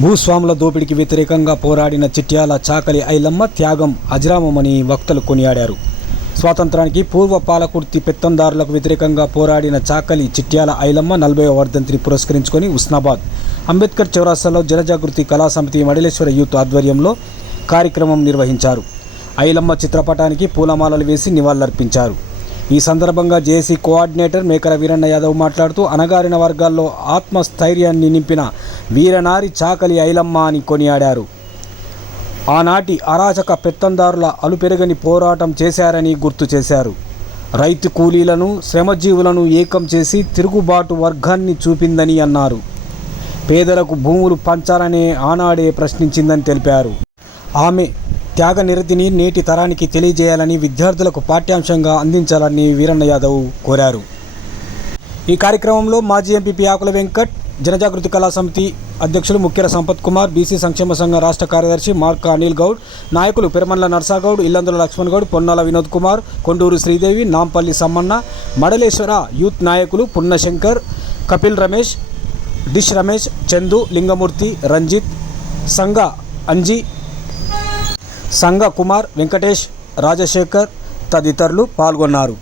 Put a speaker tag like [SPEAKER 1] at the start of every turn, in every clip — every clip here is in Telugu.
[SPEAKER 1] భూస్వాముల దోపిడికి వ్యతిరేకంగా పోరాడిన చిట్యాల చాకలి ఐలమ్మ త్యాగం అజరామమని వక్తలు కొనియాడారు. స్వాతంత్రానికి పూర్వ పాలకుర్తి పెత్తందారులకు వ్యతిరేకంగా పోరాడిన చాకలి చిట్యాల ఐలమ్మ నలభై వర్ధంతిని పురస్కరించుకొని ఉస్నాబాద్ అంబేద్కర్ చౌరాస్తాలో జనజాగృతి కళా సమితి మడిలేశ్వర యూత్ ఆధ్వర్యంలో కార్యక్రమం నిర్వహించారు. ఐలమ్మ చిత్రపటానికి పూలమాలలు వేసి నివాళులర్పించారు. ఈ సందర్భంగా జేసీ కోఆర్డినేటర్ మేకర వీరన్న యాదవ్ మాట్లాడుతూ అణగారిన వర్గాల్లో ఆత్మస్థైర్యాన్ని నింపిన వీరనారి చాకలి ఐలమ్మ అని కొనియాడారు. ఆనాటి అరాచక పెత్తందారుల అలుపెరగని పోరాటం చేశారని గుర్తు చేశారు. రైతు కూలీలను శ్రమజీవులను ఏకం చేసి తిరుగుబాటు వర్గాన్ని చూపిందని అన్నారు. పేదలకు భూములు పంచాలనే ఆనాడే ప్రశ్నించిందని తెలిపారు. ఆమె త్యాగ నిరతిని నేటి తరానికి తెలియజేయాలని విద్యార్థులకు పాఠ్యాంశంగా అందించాలని వీరన్న యాదవ్ కోరారు. ఈ కార్యక్రమంలో మాజీ ఎంపీపీ ఆకుల వెంకట్ జనజాగృతి కళా సమితి అధ్యక్షులు ముఖ్యర సంపత్ కుమార్ బీసీ సంక్షేమ సంఘ రాష్ట్ర కార్యదర్శి మార్క అనిల్ గౌడ్ నాయకులు పెరమండ్ల నర్సాగౌడ్ ఇల్లందుల లక్ష్మణ్ గౌడ్ పొన్నాల వినోద్ కుమార్ కొండూరు శ్రీదేవి నాంపల్లి సమ్మన్న మడలేశ్వర యూత్ నాయకులు పున్నశంకర్ కపిల్ రమేష్ డిష్ రమేష్ చందు లింగమూర్తి రంజిత్ సంగ అంజీ సంగ కుమార్ వెంకటేష్ రాజశేఖర్ తదితరులు పాల్గొన్నారు.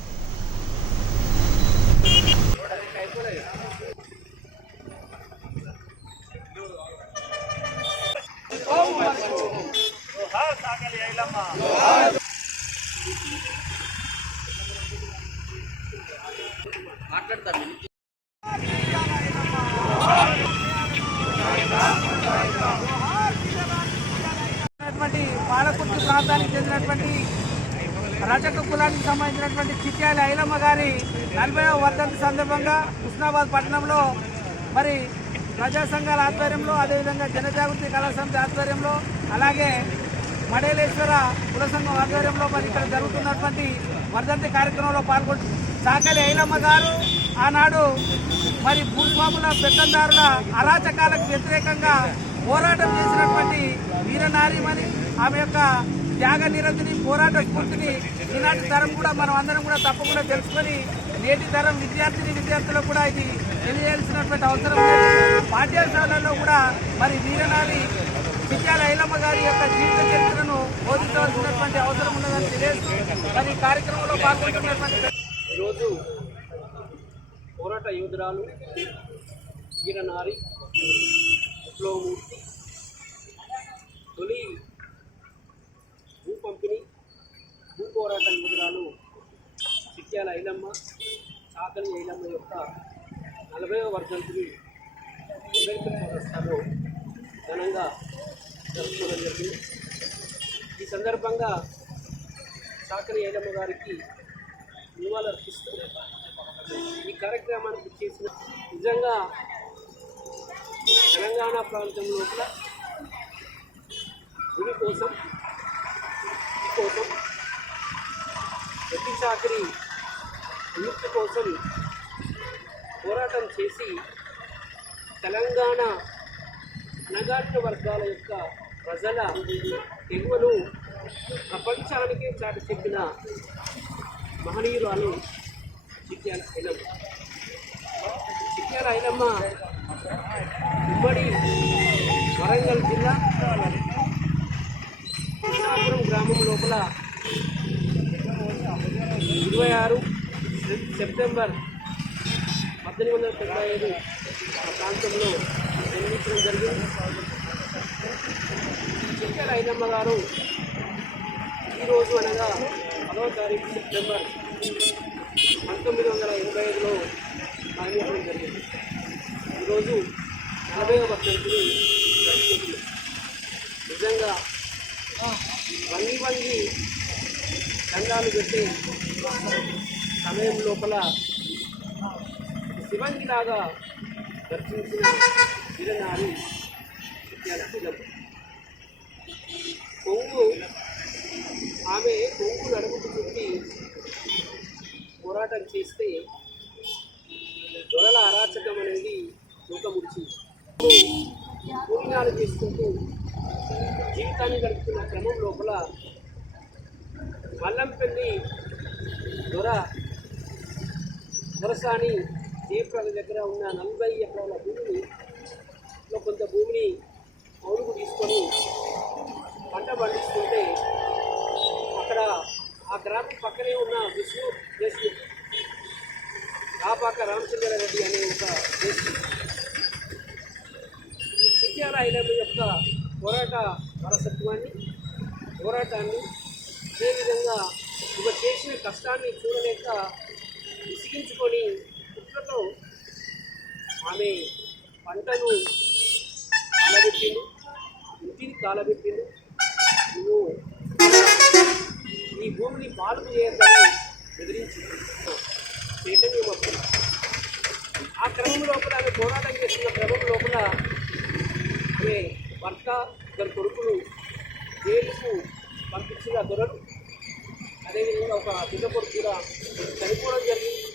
[SPEAKER 2] చెందినటువంటి ప్రాంతానికి చెందినటువంటి రజక కులానికి సంబంధించినటువంటి చిట్యాల ఐలమ్మ గారి నలభై వర్ధంతి సందర్భంగా హుస్నాబాద్ పట్టణంలో మరి ప్రజా సంఘాల ఆధ్వర్యంలో అదేవిధంగా జనజాగృతి కళా సమితి ఆధ్వర్యంలో అలాగే మడేలేశ్వర కుల సంఘం ఆధ్వర్యంలో మరి ఇక్కడ జరుగుతున్నటువంటి వర్ధంతి కార్యక్రమంలో పాల్గొంటు సాకలి ఐలమ్మ గారు ఆనాడు మరి భూస్వాముల పెత్తందారుల అరాచకాలకు వ్యతిరేకంగా పోరాటం చేసినటువంటి వీరనారీమని ఆమె యొక్క త్యాగ నిరతిని పోరాట స్ఫూర్తిని ఈనాటి తరం కూడా మనం అందరం కూడా తప్పకుండా తెలుసుకొని నేటి తరం విద్యార్థిని విద్యార్థులకు కూడా ఇది తెలియాల్సినటువంటి అవసరం పాఠ్యశాలలో కూడా మరి వీరనారి చిట్యాల ఐలమ్మ గారి యొక్క జీవిత చరిత్రను బోధించవలసినటువంటి అవసరం ఉన్నదని తెలియదు మరి ఈ కార్యక్రమంలో పాల్గొంటున్నటువంటి
[SPEAKER 3] ఈరోజు పోరాట యోధురాలు వీరనారి విప్లవమూర్తి తొలి పోరాట నిధురాలు చిట్యాల ఐలమ్మ చాకలి ఐలమ్మ యొక్క నలభైవ వర్ధంతిని అంబేద్కర్ చౌరస్తాలో ఘనంగా జరుపుకోవడం జరిగింది. ఈ సందర్భంగా చాకలి ఐలమ్మ గారికి నివాళులు అర్పిస్తూ ఈ కార్యక్రమానికి చేసిన నిజంగా తెలంగాణ ప్రాంతం లోపల భూమి కోసం కోసం చాకరి విముక్తి కోసం పోరాటం చేసి తెలంగాణ అణగారిన వర్గాల యొక్క ప్రజల ఎగువను ప్రపంచానికి చాటి చెప్పిన మహనీయురాలు చిట్యాల ఐలమ్మ. చిట్యాల ఐలమ్మ ఉమ్మడి వరంగల్ జిల్లా కృష్ణాపురం గ్రామం లోపల ఇరవై ఆరు సెప్టెంబర్ పద్దెనిమిది వందల తొంభై ఐదు ఆ ప్రాంతంలో జన్మించడం జరిగింది. చిక్కర ఐదమ్మ గారు ఈరోజు అనగా పదవ తారీఖు సెప్టెంబర్ పంతొమ్మిది వందల ఎనభై ఐదులో మరణించడం జరిగింది. ఈరోజు నలభై వర్షంతిని జరుపుకుంటున్నాం నిజంగా వంగి వంగి దండాలు పెట్టి సమయం లోపల శివంగిలాగా దర్శించిన వీరనారి చిట్యాల కొంగు ఆమె కొంగు నడుముకు చుట్టి పోరాటం చేస్తే దొరల అరాచకం అనేది తూకముడిచింది పూర్ణాలు చేసుకుంటూ జీవితాన్ని గడుపుతున్న క్రమం లోపల మల్లంపల్లి దొర దొరసాని దీపాల దగ్గర ఉన్న నలభై ఎకరాల భూమిని లో కొంత భూమిని అవునుకు తీసుకొని పంట పండిస్తుంటే అక్కడ ఆ గ్రామం పక్కనే ఉన్న విష్ణు దేశ్ముఖ్ రామచంద్ర రామచంద్రారెడ్డి అనే ఒక దేశం. ఈ యొక్క పోరాట వారసత్వాన్ని పోరాటాన్ని అదేవిధంగా ఇవ చేసిన కష్టాన్ని చూడలేక విసిగించుకొని కుట్రతో ఆమె పంటను కాలబెట్టిండు ఇంటిని కాలబెట్టిండు నువ్వు ఈ భూమిని పాలకు చేయొద్దని బెదిరించింది. చైతన్యమప్పుడు ఆ క్రమం లోపల ఆమె పోరాటం చేస్తున్న క్రమం లోపల ఆమె భర్త ఇద్దరు కొడుకులు జైలుకు పంపించిన దొరలు ఒక బిడ్డ కూడా చనిపోవడం జరిగింది.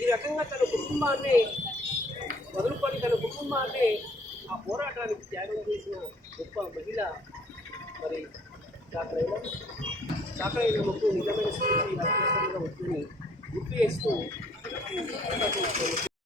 [SPEAKER 3] ఈ రకంగా తన కుటుంబాన్ని వదులుకొని తన కుటుంబాన్ని ఆ పోరాటానికి త్యాగం చేసిన గొప్ప మహిళ మరి డాక్టర్ అయినా డాక్టర్ అయిన ముక్కు నిజమైన స్థితి రాష్ట్రంగా వచ్చింది గుర్తు చేస్తూ